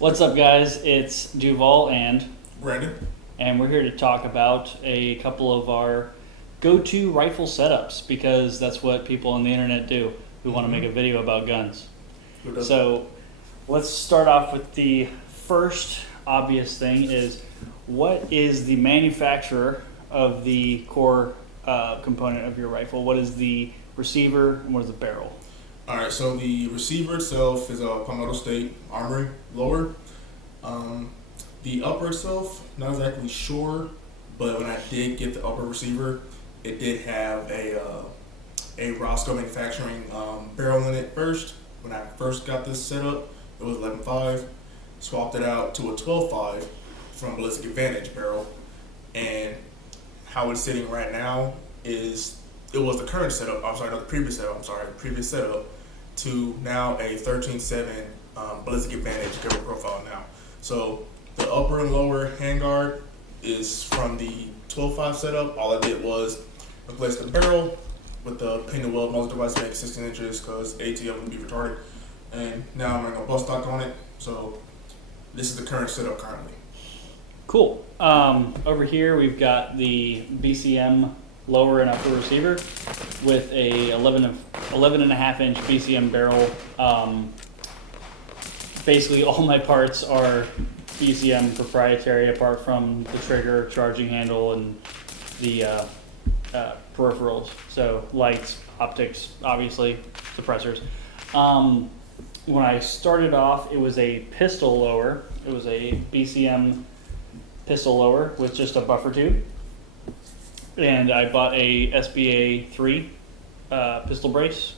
What's up, guys? It's Duval Brandon. and we're here to talk about a couple of our go-to rifle setups because that's what people on the internet do who want to make a video about guns. So let's start off with the first obvious thing is what is the manufacturer of the core component of your rifle? What is the receiver and what is the barrel? All right, so the receiver itself is a Palmetto State Armory lower. The upper itself, not exactly sure, but when I did get the upper receiver, it did have a Roscoe Manufacturing barrel in it first. When I first got this set up, it was 11.5. Swapped it out to a 12.5 from Ballistic Advantage barrel, and how it's sitting right now is it was the current setup. The previous setup. Previous setup to now a 13.7 Ballistic Advantage barrel profile now. So the upper and lower handguard is from the 12.5 setup. All I did was replace the barrel with the pin and weld muzzle device, make 16 inches because ATF would be retarded. And now I'm running a bust stock on it. So this is the current setup currently. Cool. Over here we've got the BCM lower and upper receiver with a 11 and a half inch BCM barrel. Basically all my parts are BCM proprietary apart from the trigger, charging handle, and the peripherals. So lights, optics, obviously, suppressors. When I started off, it was a pistol lower. It was a BCM pistol lower with just a buffer tube. And I bought a SBA 3 pistol brace.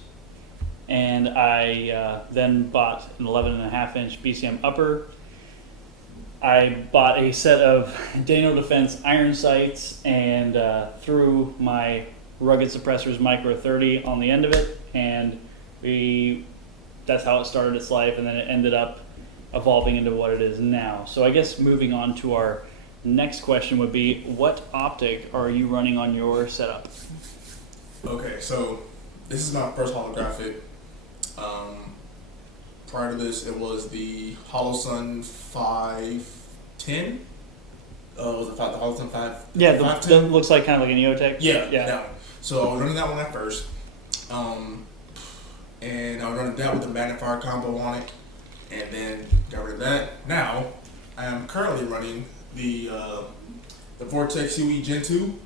And I then bought an 11 and a half inch BCM upper. I bought a set of Daniel Defense iron sights and threw my Rugged Suppressors Micro 30 on the end of it. And that's how it started its life, and then it ended up evolving into what it is now. So I guess moving on to our next question would be, what optic are you running on your setup? Okay, so this is my first holographic. Prior to this, it was the HoloSun 510. Was it the HoloSun 5? Yeah, that looks like kind of like an EOTech. Yeah. That one. So I was running that one at first. And I was running that with the magnifier combo on it, and then got rid of that. Now I am currently running the Vortex UE Gen 2,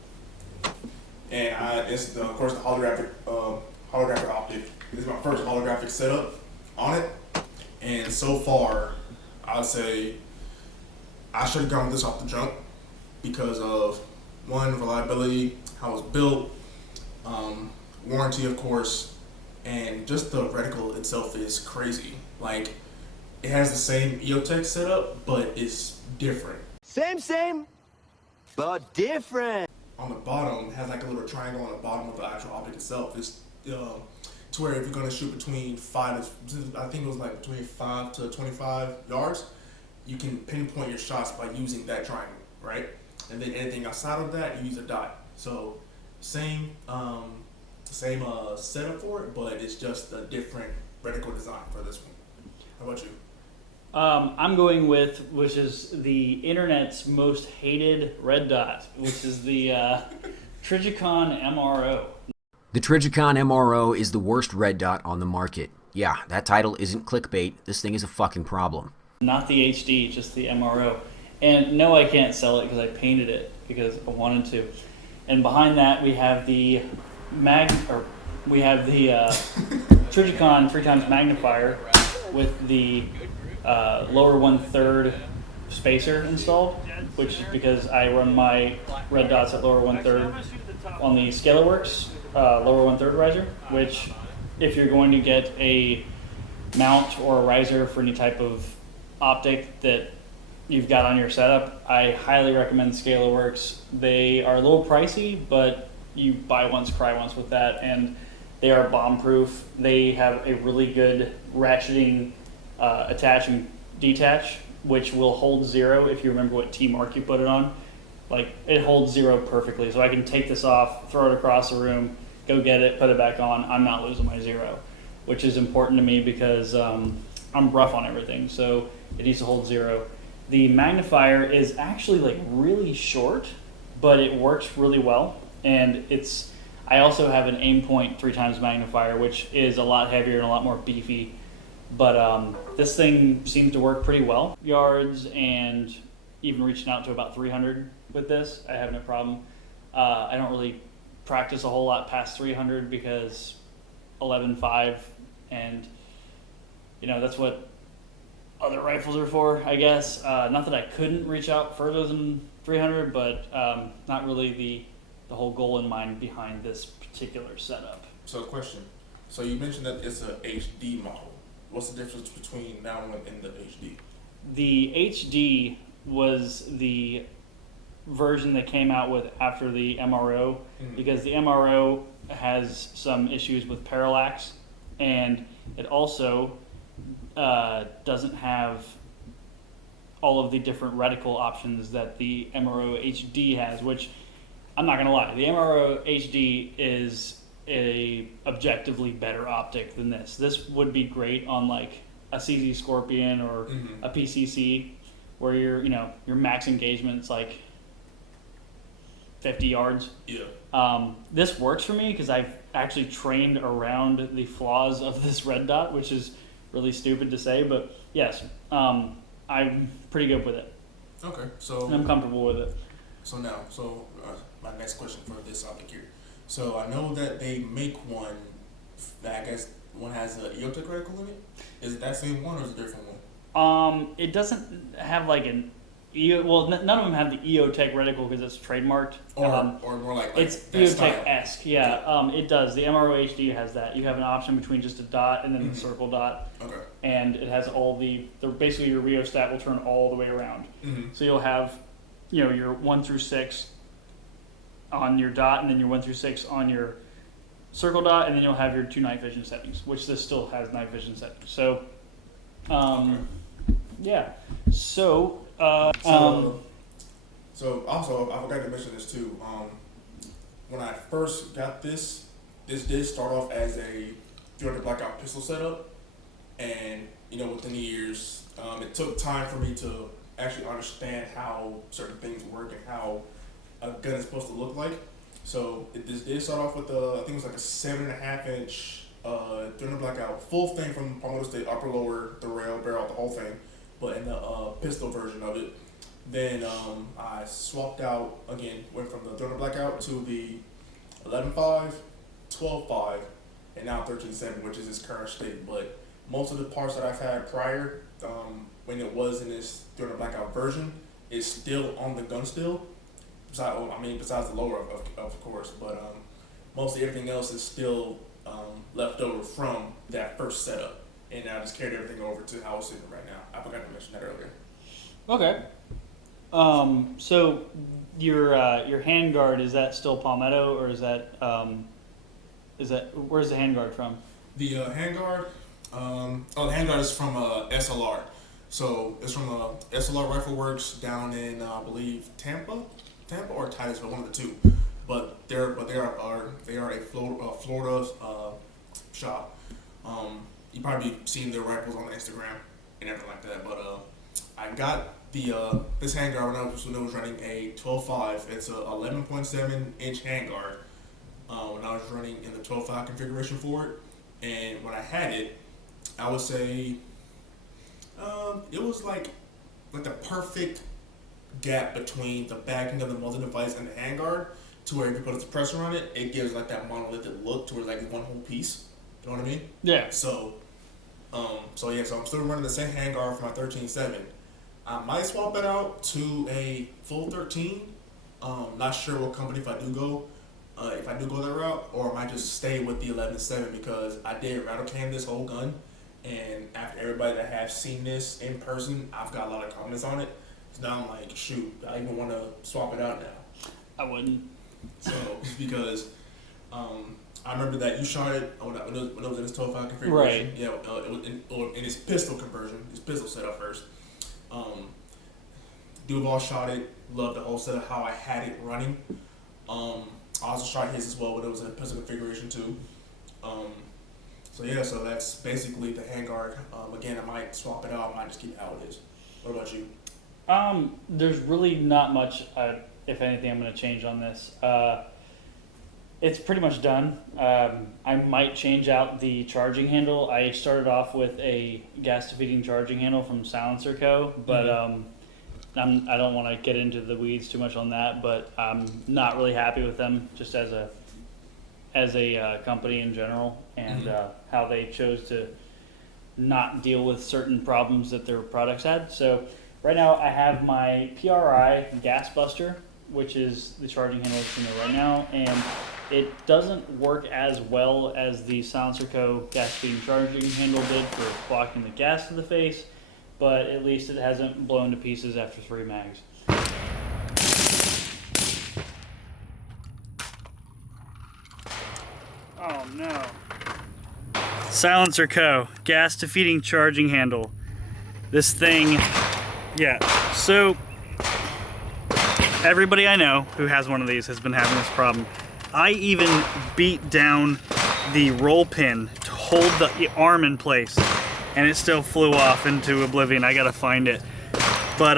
and it's of course the holographic optic. This is my first holographic setup on it, and so far I'd say I should have gone with this off the jump because of one, reliability, how it's built, warranty of course. And just the reticle itself is crazy. Like, it has the same EOTech setup, but it's different. Same, but different. On the bottom, it has like a little triangle on the bottom of the actual optic itself. It's to where if you're gonna shoot between I think it was like between 5 to 25 yards, you can pinpoint your shots by using that triangle, right? And then anything outside of that, you use a dot. So same setup for it, but it's just a different reticle design for this one. How about you? I'm going with, which is the internet's most hated red dot, which is the Trijicon MRO. The Trijicon MRO is the worst red dot on the market. Yeah, that title isn't clickbait. This thing is a fucking problem. Not the HD, just the MRO. And no, I can't sell it because I painted it because I wanted to. And behind that we have the Trijicon 3x magnifier with the lower 1/3 spacer installed, which is because I run my red dots at lower 1/3 on the ScalarWorks lower 1/3 riser, which if you're going to get a mount or a riser for any type of optic that you've got on your setup, I highly recommend ScalarWorks. They are a little pricey, but you buy once, cry once with that, and they are bomb proof. They have a really good ratcheting attach and detach, which will hold 0 if you remember what T-mark you put it on. Like, it holds 0 perfectly, so I can take this off, throw it across the room, go get it, put it back on. I'm not losing my 0, which is important to me because I'm rough on everything, so it needs to hold 0. The magnifier is actually like really short, but it works really well, and I also have an aim point 3 times magnifier, which is a lot heavier and a lot more beefy, but this thing seems to work pretty well. Yards and even reaching out to about 300 with this, I have no problem. I don't really practice a whole lot past 300 because 11.5, and that's what other rifles are for, I guess. Not that I couldn't reach out further than 300, but not really the whole goal in mind behind this particular setup. So, question. So you mentioned that it's a HD model. What's the difference between that one and the HD? The HD was the version that came out with after the MRO, because the MRO has some issues with parallax, and it also doesn't have all of the different reticle options that the MRO HD has, which I'm not gonna lie, the MRO HD is a objectively better optic than this. This would be great on like a CZ Scorpion or a PCC, where your max engagement's like 50 yards. Yeah. This works for me because I've actually trained around the flaws of this red dot, which is really stupid to say, but yes, I'm pretty good with it. Okay. So And I'm comfortable with it. So my next question for this topic here. So I know that they make one that I guess one has a EOTech reticle in it. Is it that same one or is it a different one? It doesn't have like an none of them have the EOTech reticle because it's trademarked. Or more like it's that EOTech-esque, yeah. It does. The MRO HD has that. You have an option between just a dot and then the circle dot. Okay. And it has all basically your rheostat will turn all the way around. So you'll have, your 1 through 6 on your dot, and then your 1 through 6 on your circle dot, and then you'll have your 2 night vision settings, which this still has night vision settings. So, yeah. So, So also, I forgot to mention this too. When I first got this did start off as a 300 blackout pistol setup, and within the years, it took time for me to actually understand how certain things work and how a gun is supposed to look like. So this did start off with I think it was like a 7.5 inch 300 blackout full thing from Palmetto State, upper, lower, the rail, barrel, the whole thing, but in the pistol version of it. Then I swapped out again, went from the 300 blackout to the 11.5, 12.5, and now 13.7, which is its current state. But most of the parts that I've had prior, when it was in this 300 blackout version, is still on the gun still. Besides the lower, of course, but mostly everything else is still left over from that first setup, and I just carried everything over to how it's sitting right now. I forgot to mention that earlier. Okay. So your Handguard, is that still Palmetto, or is that where's the Handguard from? The Handguard, the Handguard is from SLR. So it's from SLR Rifle Works down in I believe Tampa or Titusville, one of the two. But they are a Florida shop. You probably seen their rifles on Instagram and everything like that. But I got this handguard when I was running a 12.5. It's a 11.7 inch handguard. When I was running in the 12.5 configuration for it, and when I had it, I would say it was like the perfect gap between the backing of the muzzle device and the handguard, to where if you put a suppressor on it, it gives like that monolithic look to where it's like one whole piece. You know what I mean? Yeah. So I'm still running the same handguard for my 13.7. I might swap it out to a full 13. Not sure what company if I do go that route, or I might just stay with the 11.7 because I did rattle can this whole gun, and after everybody that have seen this in person, I've got a lot of comments on it. So now I'm like, shoot, I even want to swap it out now. I wouldn't. So because I remember that you shot it when it was in its 12.5 configuration. Right. Yeah, it was in its pistol conversion, its pistol setup first. Duval shot it, loved the whole setup, how I had it running. I also shot his as well when it was in a pistol configuration too. So So yeah, so that's basically the Handguard. Again, I might swap it out. I might just keep it how it is. What about you? There's really not much, if anything, I'm going to change on this. It's pretty much done. I might change out the charging handle. I started off with a gas defeating charging handle from Silencer Co., but I don't want to get into the weeds too much on that, but I'm not really happy with them just as a company in general, and how they chose to not deal with certain problems that their products had. So right now I have my PRI gas buster, which is the charging handle that's in there right now, and it doesn't work as well as the Silencer Co. gas feeding charging handle did for blocking the gas to the face, but at least it hasn't blown to pieces after 3 mags. Oh no. Silencer Co. gas defeating charging handle. This thing, yeah, so everybody I know who has one of these has been having this problem. I even beat down the roll pin to hold the arm in place, and it still flew off into oblivion. I gotta find it. But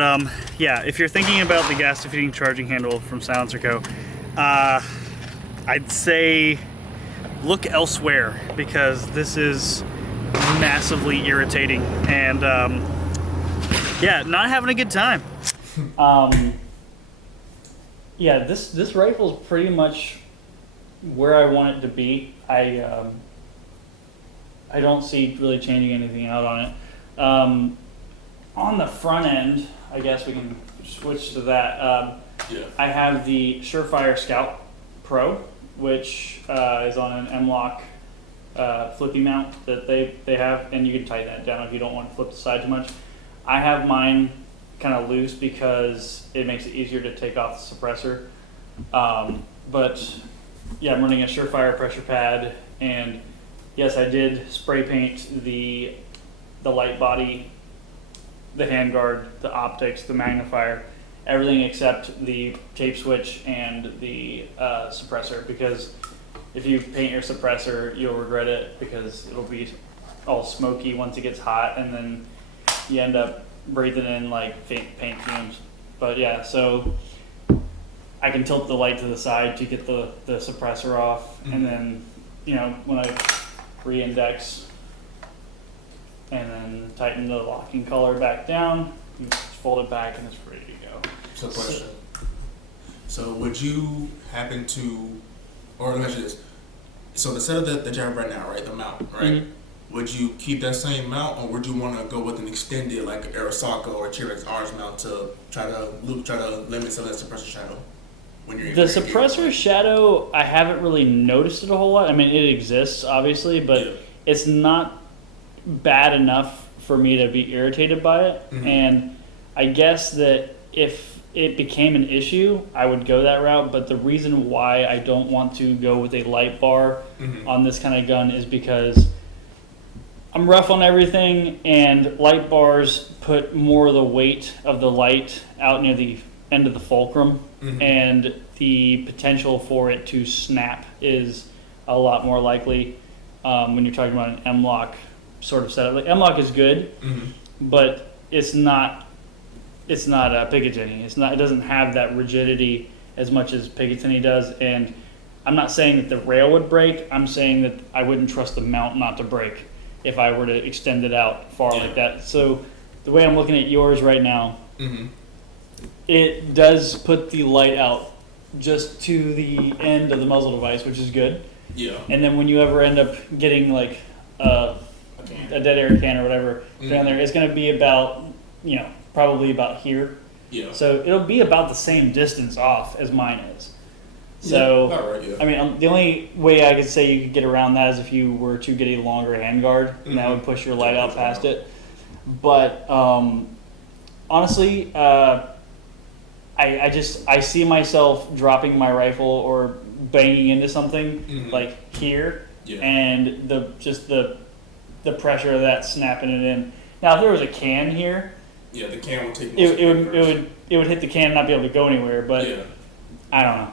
yeah, if you're thinking about the gas defeating charging handle from Silencer Co., I'd say look elsewhere, because this is massively irritating, and yeah, not having a good time. Yeah, this rifle is pretty much where I want it to be. I don't see really changing anything out on it. On the front end, I guess we can switch to that. Yeah. I have the Surefire Scout Pro, which is on an M-lock flippy mount that they have, and you can tighten that down if you don't want to flip the side too much. I have mine kind of loose because it makes it easier to take off the suppressor. But yeah, I'm running a Surefire pressure pad, and yes, I did spray paint the light body, the handguard, the optics, the magnifier, everything except the tape switch and the suppressor, because if you paint your suppressor, you'll regret it, because it'll be all smoky once it gets hot, and then you end up breathing in like paint fumes. But yeah, so I can tilt the light to the side to get the suppressor off, and then, you know, when I re-index and then tighten the locking collar back down, you just fold it back and it's ready to go. So question. So would you happen to, or let me ask you this. So the setup that you have right now, right, the mount, right? Would you keep that same mount, or would you want to go with an extended, like Arasaka or T-Rex Orange mount, to try to limit some of that suppressor shadow? When you're the suppressor shadow, I haven't really noticed it a whole lot. I mean, it exists obviously, but it's not bad enough for me to be irritated by it. And I guess that if it became an issue, I would go that route. But the reason why I don't want to go with a light bar on this kind of gun is because I'm rough on everything, and light bars put more of the weight of the light out near the end of the fulcrum, and the potential for it to snap is a lot more likely when you're talking about an M-lock sort of setup. Like, M-lock is good, but it's not Picatinny. It doesn't have that rigidity as much as Picatinny does, and I'm not saying that the rail would break. I'm saying that I wouldn't trust the mount not to break if I were to extend it out far like that. So the way I'm looking at yours right now, it does put the light out just to the end of the muzzle device, which is good. Yeah. And then when you ever end up getting like a dead air can or whatever down there, it's going to be about, you know, probably about here. Yeah. So it'll be about the same distance off as mine is. So, I mean, the only way I could say you could get around that is if you were to get a longer handguard, and that would push your light out past it. But honestly, I see myself dropping my rifle or banging into something like here, and the pressure of that snapping it in. Now, if there was a can here, the can would take it would hit the can and not be able to go anywhere. But I don't know.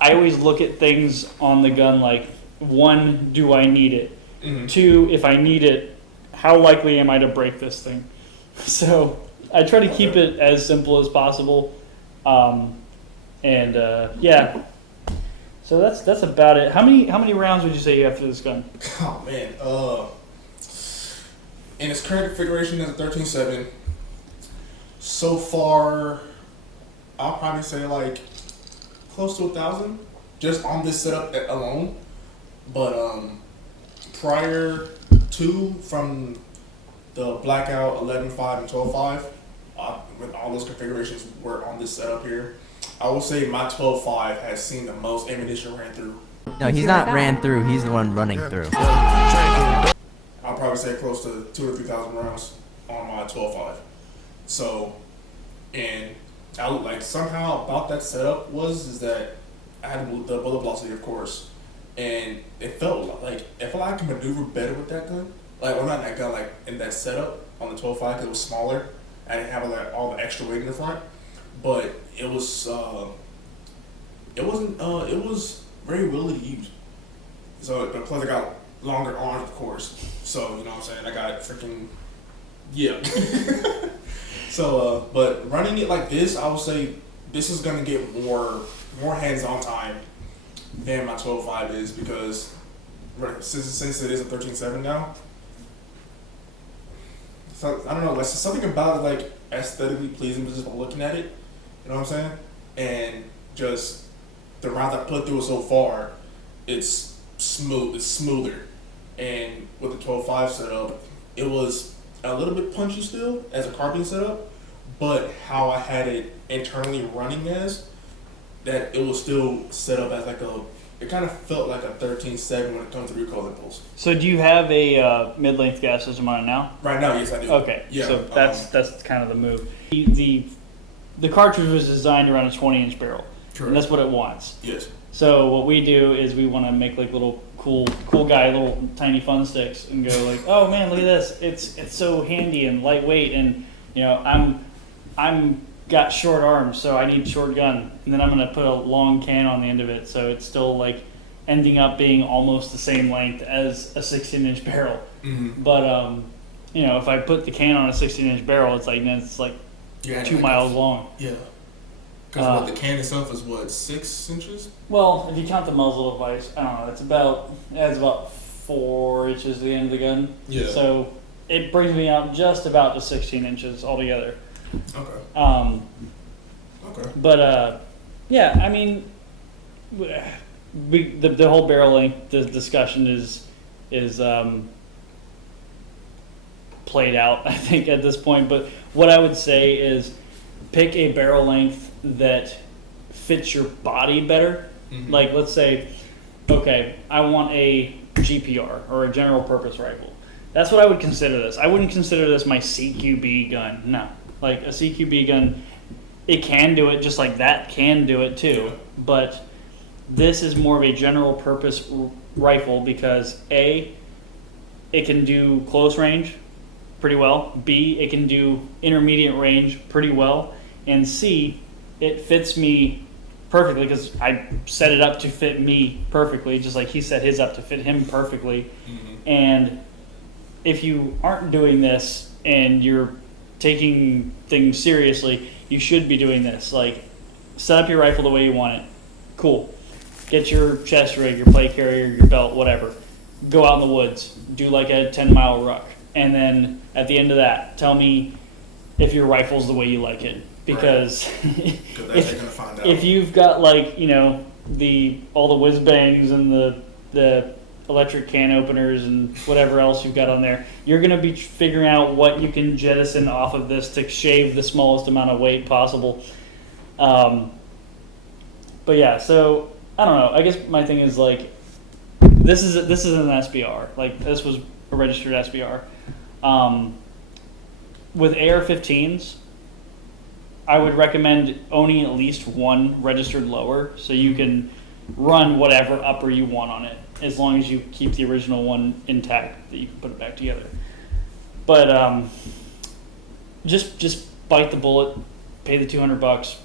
I always look at things on the gun like, one, do I need it? Two, if I need it, how likely am I to break this thing? So I try to keep it as simple as possible. Yeah. So that's about it. How many rounds would you say you have for this gun? Oh man. In its current configuration as a 13.7, so far, I'll probably say like close to 1,000 just on this setup alone. But prior to from the blackout 11.5 and 12.5, when all those configurations were on this setup here, I would say my 12.5 has seen the most ammunition ran through. No, he's not ran through. He's the one running through. I'll probably say close to 2,000 or 3,000 rounds on my 12.5. So, and I like somehow about that setup is that I had the bullet velocity, of course, and it felt like I could maneuver better with that gun. Like, well, not that gun, like in that setup on the 12.5 because it was smaller. I didn't have like all the extra weight in the front, but it was it was very willing to use. So, but plus I got longer arms, of course. So, you know what I'm saying? I got freaking, yeah. So, but running it like this, I would say this is going to get more hands-on time than my 12.5 is because since it is a 13.7 now. So, I don't know, like something about it like aesthetically pleasing just by looking at it. You know what I'm saying? And just the rounds I put through it so far, it's smooth. It's smoother. And with the 12.5 setup, it was a little bit punchy still as a carbine setup, but how I had it internally running as, that it was still set up as like it kind of felt like a 13.7 when it comes to recoil impulse. So do you have a mid-length gas system on it now? Right now, yes, I do. Okay, yeah, so that's kind of the move. The cartridge was designed around a 20-inch barrel, correct. And that's what it wants. Yes. So what we do is we want to make like little cool guy, little tiny fun sticks, and go like, oh man, look at this! It's so handy and lightweight, and you know I'm got short arms, so I need short gun, and then I'm gonna put a long can on the end of it, so it's still like ending up being almost the same length as a 16-inch barrel. Mm-hmm. But you know, if I put the can on a 16-inch barrel, it's like 2 miles long. Yeah. Because the can itself is what, 6 inches? Well, if you count the muzzle device, I don't know. It adds about 4 inches to the end of the gun. Yeah. So it brings me out just about to 16 inches altogether. Okay. Okay. But yeah, I mean, the whole barrel length discussion is played out, I think, at this point. But what I would say is pick a barrel length that fits your body better. Mm-hmm. Like, let's say, okay, I want a GPR or a general purpose rifle. That's what I would consider this. I wouldn't consider this my CQB gun. No. Like a CQB gun, it can do it just like that can do it too. Yeah. But this is more of a general purpose rifle because A, it can do close range pretty well. B, it can do intermediate range pretty well. And C, it fits me perfectly because I set it up to fit me perfectly, just like he set his up to fit him perfectly. Mm-hmm. And if you aren't doing this and you're taking things seriously, you should be doing this. Like, set up your rifle the way you want it. Cool. Get your chest rig, your plate carrier, your belt, whatever. Go out in the woods. Do like a 10-mile ruck. And then at the end of that, tell me if your rifle's the way you like it. Because right. if you've got like, you know, all the whiz bangs and the electric can openers and whatever else you've got on there, you're going to be figuring out what you can jettison off of this to shave the smallest amount of weight possible. But yeah, so I don't know. I guess my thing is like, this is an SBR. Like, this was a registered SBR. With AR-15s, I would recommend owning at least one registered lower so you can run whatever upper you want on it, as long as you keep the original one intact, that you can put it back together. But just bite the bullet, pay the $200,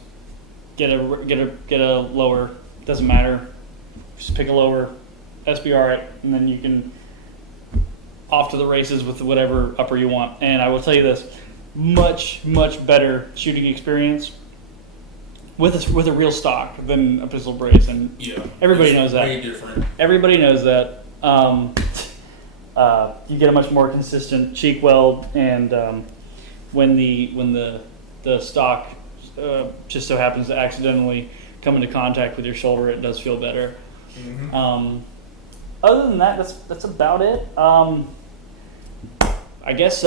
get a lower. Doesn't matter. Just pick a lower, SBR it, and then you can off to the races with whatever upper you want. And I will tell you this, much better shooting experience with a real stock than a pistol brace, and Yeah. everybody It's knows that. Way different. Everybody knows that. You get a much more consistent cheek weld, and when the stock just so happens to accidentally come into contact with your shoulder, it does feel better. Mm-hmm. Other than that, that's about it. I guess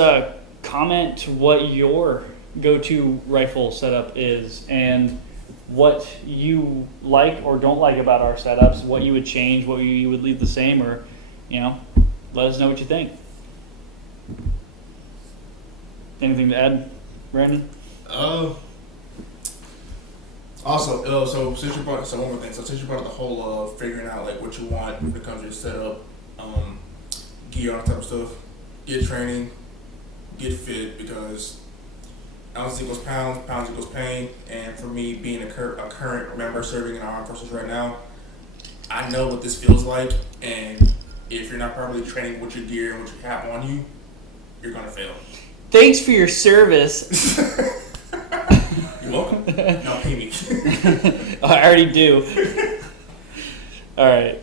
comment what your go-to rifle setup is and what you like or don't like about our setups, what you would change, what you would leave the same, or let us know what you think. Anything to add, Brandon? Also, so since you brought one more thing, so since you brought up the whole figuring out like what you want when it comes to your setup, gear, all that type of stuff, get training, get fit, because ounces equals pounds, pounds equals pain, and for me being a current member serving in our armed forces right now, I know what this feels like, and if you're not properly training with your gear and what you have on you, you're gonna fail. Thanks for your service. You're welcome. Now pay me. I already do. All right.